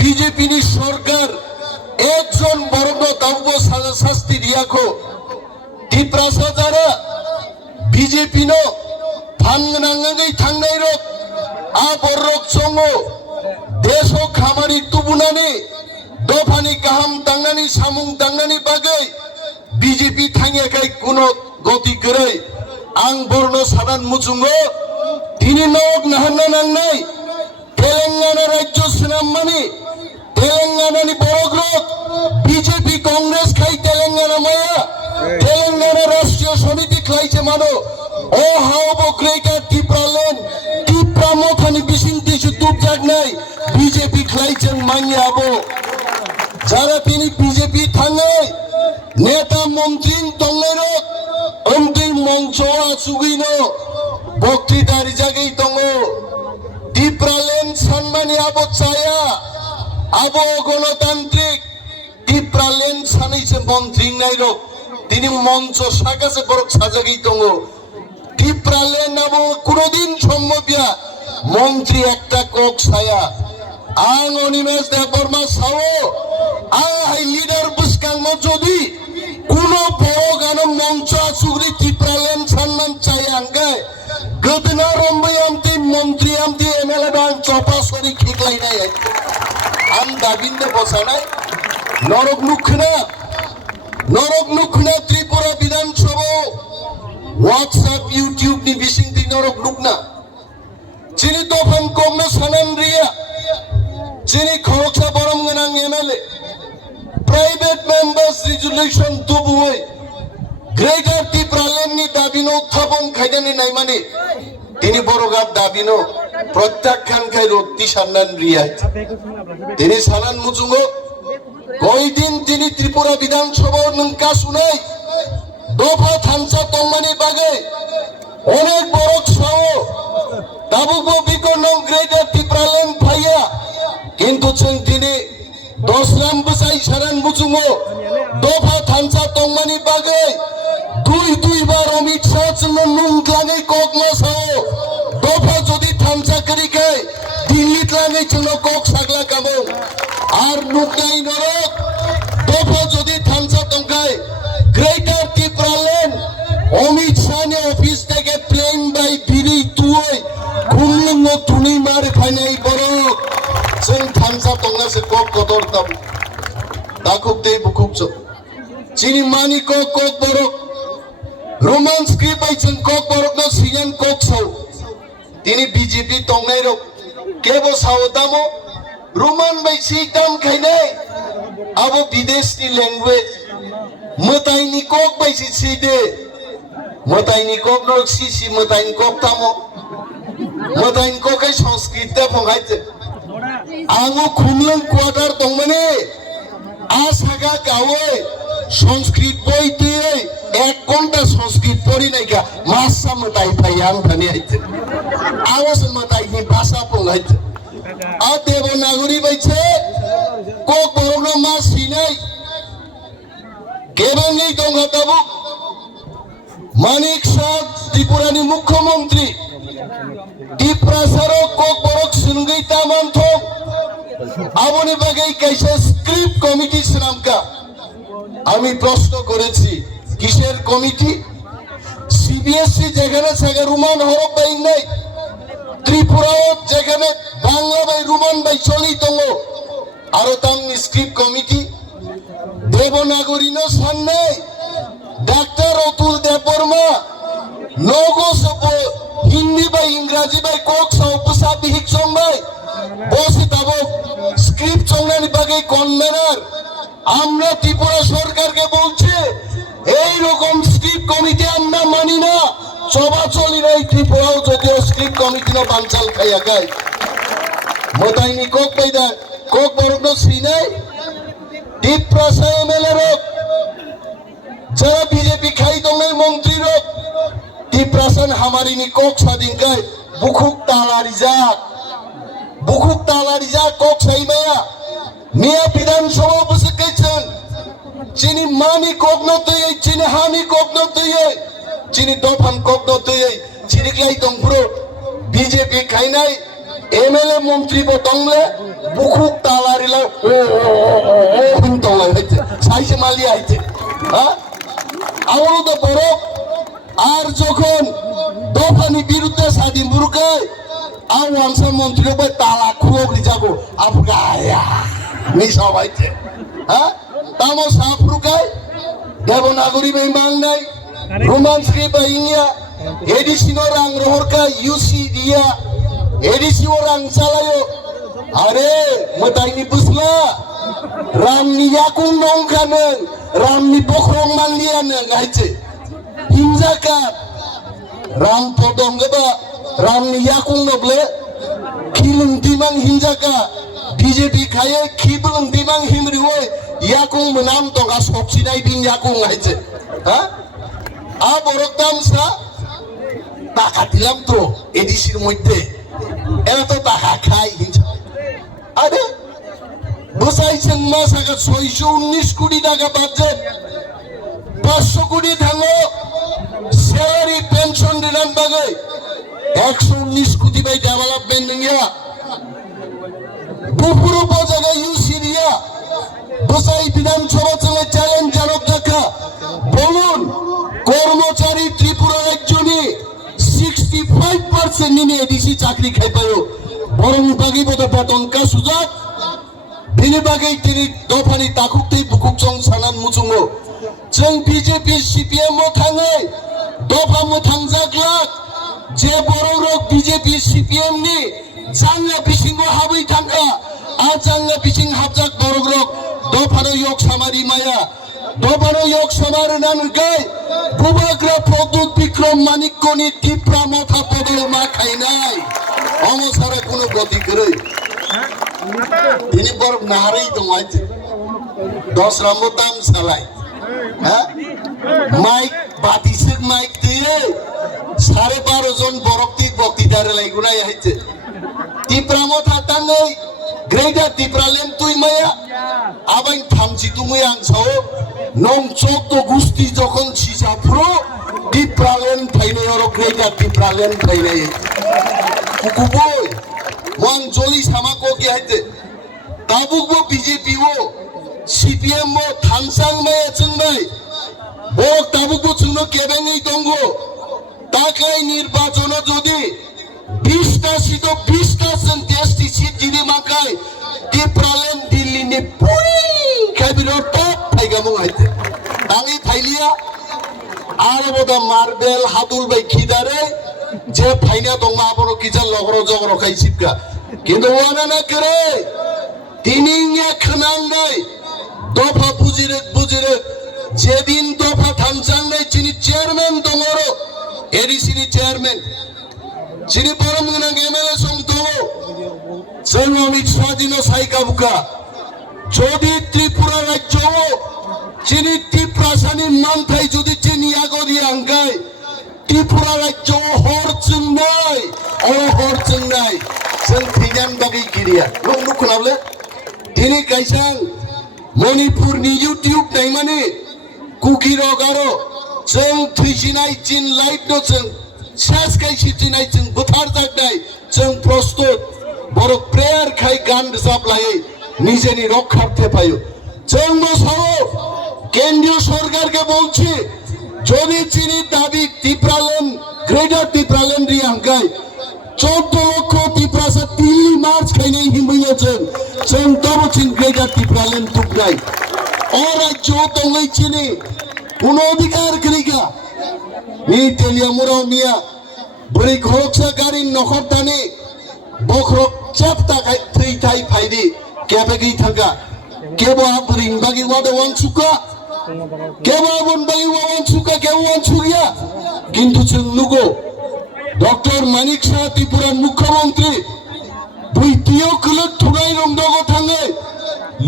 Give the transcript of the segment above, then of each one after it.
BJP ni সরকার একজন বর্ণ তাবো সাজা শাস্তি দিয়াখো টিপ্রাসা যারা বিজেপি নো ফানগানাঙ্গাই থাংনাই রক আবরক সঙ্গো দেশ ও খামারি তুবুনানি দফানি গাহাম দাংনানি সামুং দাংনানি বাগै বিজেপি থাঙ্গাকাই কোনো গতি গरै आं बर्न सादान मुचुंगो दिनै नग नाहाना नांनाय तेलेंगाना राज्य सिनाममानि तेलेंगानानि बरग्रक बीजेपी कांग्रेस खाई तेलेंगाना माया तेलेंगाना राष्ट्रीय समिति खाइছে मानो ओ हावबो ग्रेटर टिप्रालेन टिप्रा मथानि बिसिंति सुतुब जागनाय बीजेपी खाइছেন मानियाबो যারা তিনি बीजेपी थांनाय नेता मंत्री दंनायरक अंतिम मंचआ सुगिनो बक्तृतारि जागै दङ टिप्रालेन सानमानि आबो चाया आबो गणतान्त्रिक टिप्रालेन सानैसे मन्त्री नायरक তিনি মঞ্চ সাকাছে বড় সাজাগै दङ টিপ্রালেন आबो কোনদিন সম্ভবয়া মন্ত্রী একটা কক ছায়া आं अनिमेष देबबर्मा सावो आं हाय लिडार बुसकांगो जदि কোনো বড় গান মঞ্চ সুগ্রি টিপ্রালেন সম্মান চাই আঙ্গায় গদনা রম্বই আমতি মন্ত্রী আমতি এমএলএ বান চপা সরি ঠিকলাই নাই আম দাবিন্দে বসানাই নরক মুখনা ত্রিপুরা বিধানসভা হোয়াটসঅ্যাপ ইউটিউব নি বিসিংতি নরক মুখনা চিনি দফান কমনো সানান রিয়া চিনি খরচা বরম গানাং এমএলএ प्राइवेट मेंबर्स रिजोल्यूशन तुबुय ग्रेटर टिप्रालेन नि दाबिनो उत्थापन खायदानि नायमानि तिनि बरगार दाबिनो प्रत्याख्यान खायरो तिसाननान रियाय तिनि सानान मुचुंगो गय दिन तिनि त्रिपुरा विधानसभा नंका सुनाय दफा थानसा तंमानि बागै अनेक बरक साओ दाबुगो बिकरनं ग्रेटर टिप्रालेन फाइया किन्तु जों तिनि दसराम बसाई सारान बुचुंगो दफा थानसा तंमानि बागै दुई बार अमित शाह जोंनो नुंग्लाङै ककमासाओ दफा जदि थानसा करिखाय दिल्ली tlangै जोंनो कक सागला कामो आर नुकनाय नरक दफा जदि थानसा तंखाय ग्रेटर टिप्रालेन अमित शाह नि अफिस थेके प्लेन बाय बिरि तुय खुमलुंगो तुनि मार फायनाय बरक जों थानसा तंगासे कक कदर ताबु दाखुब दे बुकुब जो चिनि मानि कक बरक रोमान स्क्रिप्ट आइछन कक बरक न सियान कक साउ तिनि बीजेपी तंगनाय रक केबो साउ दामो रोमान बाय सिताम खायनाय आबो विदेशनि लैंग्वेज मताइनि कक बाय सिदे मताइनि कक न सिसि मताइनि कक तामो मताइनि कक संस्कृत फंगाइते आङो खुमलुं क्वार्टार दंमाने आसागा गावै संस्कृत बय दियै 1 घंटा संस्कृत पढ़िनायका मासा मताइ फाय आं थानि आइते आवाज मताइनि भाषा फंगाइते आ देवनागरी बायছে कक बरनो मा सिनाय गेबाङै दंगादाबु मानिक शाह त्रिपुरानि मुख्यमंत्री टिप्रासारो कक बरक सुनगै तामानथं आबोनि बागै कैसे स्क्रिप्ट कमिटी नामका আমি প্রশ্ন করেছি কিসের কমিটি সিবিএসসি যেখানে সেখানে রুমান হরফ বাই নাই ত্রিপুরাও যেখানে বাংলা বাই রুমান বাই চলি দङ আরো তামনি স্ক্রিপ্ট কমিটি দেবনাগরী ন সান্নাই ডাক্তার অতুল দেববর্মা নগস হিন্দি বাই ইংরাজি বাই কক সাউপসা বিহিক সংবাই বসে তাবো স্ক্রিপ্ট সংনানি বাগै কনভেনার আমরা ত্রিপুরা সরকারকে বলছি এই রকম স্ক্রিপ্ট কমিটি আমরা মানি না চবাচলি নাই ত্রিপুরাও যদিও স্ক্রিপ্ট কমিটি না বানচাল খাইয়া গায় মতাইনি কক বাইদা কক বরণ সিনাই টিপ্রাসা এমএলএ রক যারা বিজেপি খাই দংনাই মন্ত্রী রক টিপ্রাসান হামারিনি কক স্বাধীন গায় বুকুক তালারি যা কক সাইমায়া মিয়া বিধানসভা বসে গেছেন চিনি মানি কগ্নতই চিনি হানি কগ্নতই চিনি দফান কগ্নতই চিনি ক্লাই দংপুরো বিজেপি খাইনাই এমএলএ মন্ত্রী বদংলে বুকুক তালারি la tong haite sai se mali haite আবারও তো বড় আর যখন দফানি বিরুদ্ধে স্বাধীন বুরুকায় আওয়ামসা মন্ত্রী বই তালা খুবলি যাবো আফগায়া নি সবাইতে তামো সাফরুকায় দেবনাগরী বাই মাংনাই রোমান্সকে বাইঙ্গিয়া এডিসিনো রাং রহরকা ইউসি দিয়া এডিসিও রাং চালাयो আরে মতাইনি বুঝলা রামনি ইয়াকুং নংখানো রামনি বখরং মানলিয়ানো গাইছে হিমজাকা রাম পদঙ্গবা রামনি ইয়াকুং নবলে খিলুং দিমাং হিমজাকা বিজেপি খায়ে খিবুং দিমাং হিমরিওই ইয়াকুং মনাম তঙ্গা সবসিনাই বিন ইয়াকুং গাইছে আ বরকদামসা টাকা দিলাম তো এডিসির মধ্যে এরা তো টাকা খায় হিংসা আরে বসাইছেন মাস আগে 619 কোটি টাকা বাজেট 500 কোটি থাকলো স্যালারি পেনশন দিলাম বাগে 119 কোটি বাই ডেভেলপমেন্ট নিয়া পুরো উপজায়গা ইউসি দিয়া বসাই বিধানসভা চলে চ্যালেঞ্জ জানক দেখা বলুন কর্মচারী ত্রিপুরার একজনই 65% নিনে এডিসি চাকরি খাই পায় বরং বাকি বোধ বেতন কা সুযোগ बिनि बागै दिनै दफानि दाखुकथै बुकुकजों सानान मुजुङो जों बिजेपि सिपिएम आव थाङै दफा मोथांजाग्लाक जे बर' रक बिजेपि सिपिएम नि जांगा बिसिङो हाबै थांगा आ जांगा बिसिं हाबजाक बर' रक दफानो yok सामारि माया दफानो yok सामारना नगै बुबाग्रा प्रदुत बिक्रम मानिकनि टिप्रा मथा पदल मा खाइनाय अमसारा कोनो गति गरै ini baru nari itu aja 10 rambut tam salai mic batisik mic দিয়ে 12.5 জন বক্তৃতার লাইগুনা আইছে টিপ্রামো থাতাঙ্গই গ্রেটার টিপ্রালেন তুই মায়া আবাই থামছি তুমি আংসাও নং 14 গুস্তি যখন সিজাফ্রো টিপ্রালেন ফাইনে আর গ্রেটার টিপ্রালেন ফাইনে কুকুবই মন জলি সামাকো কি হাইতে তাবুকবো বিজেপি ও সিপিএম ও থাংসাং মায়া চুংবাই ও তাবুকবো চুংনো কেবেঙ্গই দঙ্গো তাকাই নির্বাচন যদি 20টা সিট 20টা সেন্টেস্টি সিট যদি মাকাই টিপ্রালেন দিল্লি নি পুরি কাবিলো টপ ফাইগামু হাইতে তাঙ্গি ফাইলিয়া আর বদা মার্বেল হাতুল বাই খিদারে যে ফাইনা দংমা বড় কিজার লগর জগর খাইছিকা কিন্তু ওয়ানা না করে তিনিয়া খনাংনাই দফা বুজিরে যেদিন দফা থামসাংনাই যিনি চেয়ারম্যান দঙর এডিসিনি চেয়ারম্যান যিনি বরমগনাং এমএলএ সং দङ जों অমিত শাহজিনো সাইকাবুকা যদি ত্রিপুরা রাজ্য যিনি ত্রিপ্রাসানি মানথাই যদি চিনি আগরি আঙ্গাই ত্রিপুরা রাজ্য হরচুংনাই হরচুংনাই जों थैजान बागै गिरिया नंगौ खोनाबले दिनै गायसां मणिपुरनि इउटिउब नायमाने कुकी रगारो जों थैसिनाय चिन लाइट नो जों सेस गायसिथिनाय जों बुथार जागनाय जों प्रस्तुत बर' प्रेयार खाय गान रोजाब लायै निजेनि रक्षार्थे पायो जों मोसाओ কেন্দ্রীয় সরকারকে বলছি যদি চিনি দাবি টিপ্রালেন গ্রেটার টিপ্রালেন রিয়াঙ্কাই 14 লক্ষ টিপ্রাসা দিল্লি মার্চ খাইনাই হিমইয়াছেন जों তবচিন গ্রেটার টিপ্রালেন টুকরাই ও রাজ্য দङै চিনি কোন অধিকার গরিগা নি তেলিয়ামুরাও নিয়া বরি ঘরকসা গাড়ি নখর দানে বখরক চাপতা গাই থैथाय फाइदि केबेगै थांगा केबो आबरिं बागि वादे वानसुका केबो बन बागि वानसुका केबो वानसुगिया किन्तु जों नुगो डॉक्टर मानिक शाह त्रिपुरा मुख्यमंत्री बुइतियो कलक थुनाय रंदगो थाङै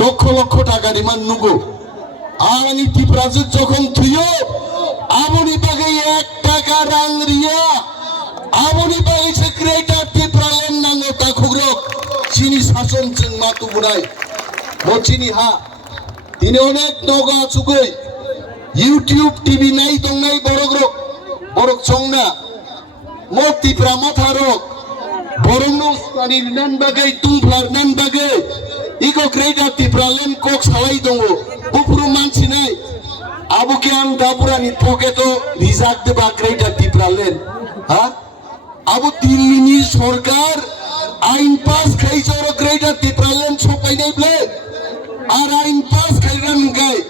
लक्ष लक्ष टाका दिमान नुगो आंनि त्रिपुराजों যখন थुयो आबनि बागै 1 टाका रां रिया आबनि बागै से ग्रेटार त्रिपुरालेन नांगो ताखुग्रक চিনি শাসন जों मातुबुनाय মচিনি হা তিনি অনেক নগা চুগৈ ইউটিউব টিভি নাই দংনাই বড়গ্রক বড়ক চংনা মতিপ্রা মাথারক বরংনো স্থানি নান বাগै তুমফ্লার নান বাগै Iko greater Tipralen kok sawai dongo. Bupuru mansi nai. Abu kian dapura ni poketo rizak deba greater Tipralen. Ha? Abu Dilli ni sorkar ain pass খাইছে ওর গ্রেটার টিপ্রালেন ছপাই নাই বলে আর আইন পাস খাইরান গায়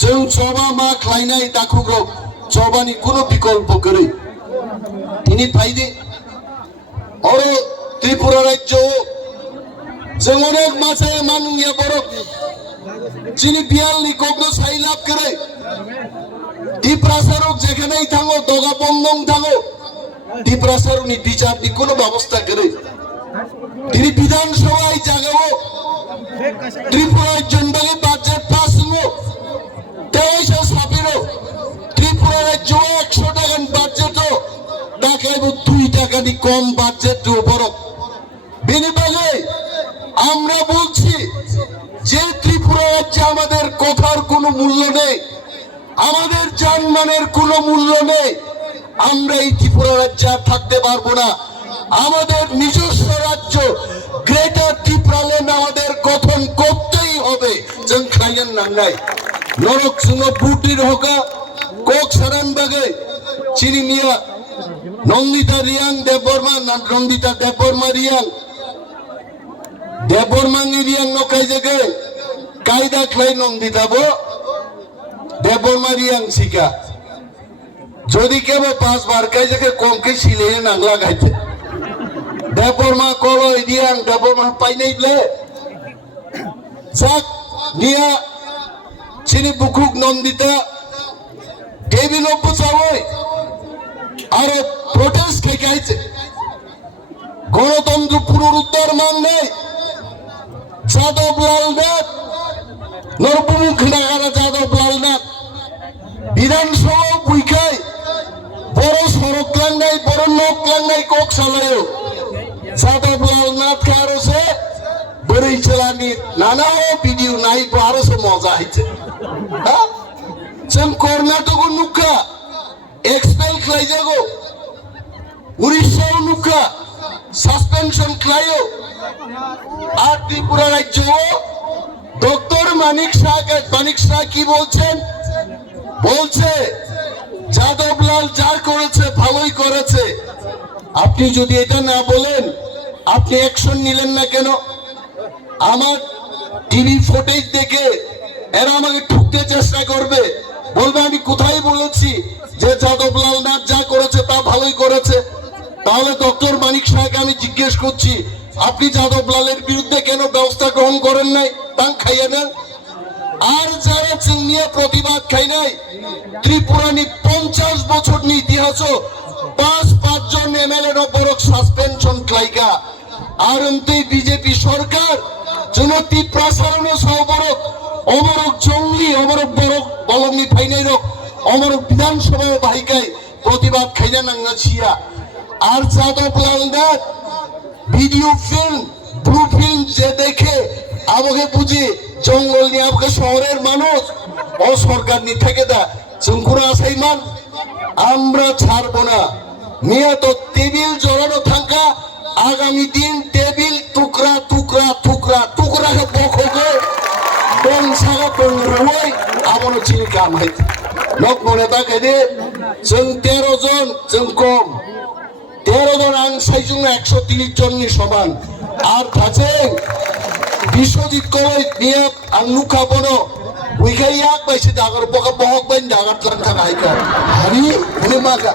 जों জবা মা খাইনাই দাখুগ জবানি কোনো বিকল্প করে তিনি ফাইদে और ত্রিপুরা রাজ্য जों অনেক মাছে মানুয়া বড় যিনি বিয়ালনি কগ্ন সাই লাভ করে টিপ্রাসারক যেখানেই থাকো দগা বন্ধং থাকো টিপ্রাসারনি বিচারনি কোনো ব্যবস্থা করে তিনি বিধানসভায় জাগাবো ত্রিপুরার জন্য বাজেট পাস হলো 23 ত্রিপুরা রাজ্য 100 টাকা বাজেট দেখাইব 2 টাকা দি কম বাজেট উপর বিনিময়ে আমরা বলছি যে ত্রিপুরা রাজ্যে আমাদের কথার কোনো মূল্য নেই আমাদের জানমানের কোনো মূল্য নেই আমরা এই ত্রিপুরা রাজ্যে থাকতে পারবো না আমাদের নিজস্ব রাজ্য গ্রেটার ত্রিপুরাল্যান্ড আমাদের গঠন করতেই হবে जों খাইয়েন নাঙ্গাই নরক সুনো বুটির হোকা কোক সারান বাগে চিনি মিয়া নন্দিতা রিয়াং দেববর্মা নন্দিতা দেববর্মা রিয়াং দেববর্মা রিয়াং নকাই জাগে কায়দা খাই নন্দিতা বো দেববর্মা রিয়াং শিকা যদি কেব 5 বার কাই জাগে কমকে ছিলে নাংলা গাইতে দেববর্মা কলো রিয়াং দেববর্মা পাই নাই বলে সাক নিয়া চিনি বুকুক নন্দিতা টেবিল উপচাওই আর প্রোটেস্ট খাইছে গণতন্ত্র পুনরুদ্ধার মানে যাদবলাল নাথ নরপুমুখ নাগারা যাদবলাল নাথ বিধানসভা বুইখাই বড় সড়ক লাঙ্গাই বড় লোক লাঙ্গাই কোক সালায়ও যাদবলাল নাথ কারোসে বড়ই চালানি নানা ভিডিও নাই আরোসে মজা হইছে হ্যাঁ जों कर्नाटक नुखा एक्सपेल खालायजागौ उड़ीसा नुखा सस्पेंशन खालायो আর ত্রিপুরা রাজ্য ডক্টর মানিক শাহ কি বলছে যাদবলাল যা করেছে ভালোই করেছে আপনি যদি এটা না বলেন আপনি অ্যাকশন নিলেন না কেন আমার টিভি ফুটেজ দেখে এরা আমাকে ঠুকতে চেষ্টা করবে বলবে আমি কোথায় বলেছি যে যাদবলাল নাথ যা করেছে তা ভালোই করেছে তাহলে ডক্টর মানিক শাহকে আমি জিজ্ঞেস করছি আপনি যাদবলালের বিরুদ্ধে কেন ব্যবস্থা গ্রহণ করেন নাই তাং খাইয়ে নেন আর যারা চিংনিয়া প্রতিবাদ খাই নাই ত্রিপুরানি 50 বছর নি ইতিহাস 5 জন এমএলএ বড় সাসপেনশন খাইকা আর এমতে বিজেপি সরকার জনতি প্রসারণ সহবরক অমরক জঙ্গলি অমরক বড় বলমনি ফাইনাই রক অমরক বিধানসভা বাহিকায় প্রতিবাদ খাইনা নাঙ্গা ছিয়া আর Jadablal Nath video film blue film যে দেখে আমাকে বুঝি জঙ্গল নিয়ে আমাকে শহরের মানুষ ও সরকার নি থেকে দা চুঙ্কুরা আসাই মান আমরা ছাড়বো না মিয়া তো টেবিল জড়ানো থাকা আগামী দিন টেবিল টুকরা টুকরা টুকরা টুকরা বকবে বংশাগা বংরুই আমনো চিনি কাম হাইতে লোক মনে থাকে দে जों 13 জন जों কম 13 জন আং সাইজুং 130 জন নি সমান আর থাকে বিশ্বজিৎ কই নিয়ে আং নুখা বনো উইখাই এক বাইছে দাগর বকা বহক বাইন দাগাত লাঙ্কা হাইকা হারি মনে মাগা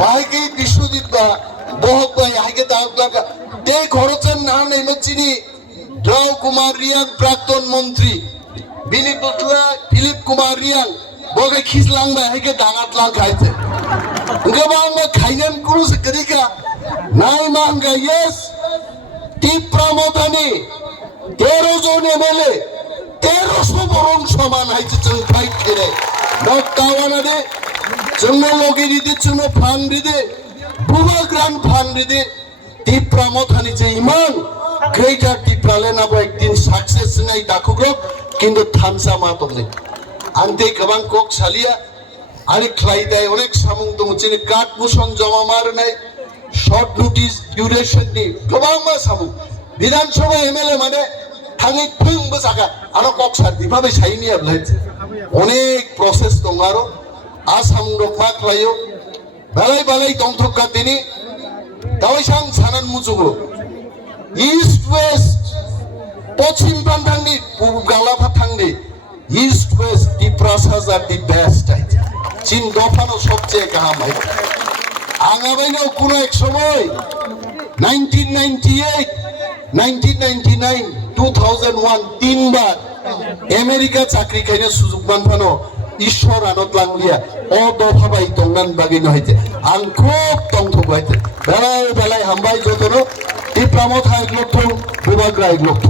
ভাইকে বিশ্বজিৎ বা বহক বাই হাইকে দাগাত লাঙ্কা তে খরচের না নেই চিনি রাও কুমার রিয়াং প্রাক্তন মন্ত্রী ফিলিপ কুমার রিয়াং বগে খিসলাং বাই হাইকে দাগাত লাঙ্কা হাইতে গবাং মা খাইনান কুরু সে করিকা নাই মাঙ্গা ইয়েস টিপ্রামোধানি 13 জন এমএলএ 1300 বরং সমান হাইছে जों ফাইট করে নক তাওয়ানা দে जोंनो লগেরি দে जोंनो ফান্ডি দে বুবা গ্রান্ড ফান্ডি দে টিপ্রামোধানি যে ইমান গ্রেটার টিপ্রাল্যান্ড আবো একদিন সাকসেস নাই দাখুগ্রক কিন্তু থামসা মা তলে আনতে গবাং কক সালিয়া আরে খ্লাই দেয় অনেক সামুং দং চিনি কাট মুশন জমা মার নাই শর্ট নোটিস ডিউরেশন নি গবাং মা সামুং বিধানসভা এমএলএ মানে थाङै फोंबो जागा आरो कक्सार दिभाबे साइनि आबलाय अनेक प्रसेस दं आरो आसाम दं मा खालायो बालाय बालाय दंथका दिनि दावैसां सानान मुजुगो इस्ट वेस्ट पश्चिम प्रान्तांनि गालाफा थांनि इस्ट वेस्ट डिप्रासाज आर दि बेस्ट चीन दफानो सबचेয়ে गाहाम आंगाबाइनाव কোনো এক সময় 1998 1999 2001 তিনবার আমেরিকা চাকরি খাইনে সুযোগ মানফানো ঈশ্বর আনত লাংলিয়া ও দফাবাই তংনান বাগি নহাইতে আং খুব তংথবাইতে বেলায় বেলায় হামবাই যতনো ডিপ্লোমা থাইগ্লক বিভাগ রাইগ্লক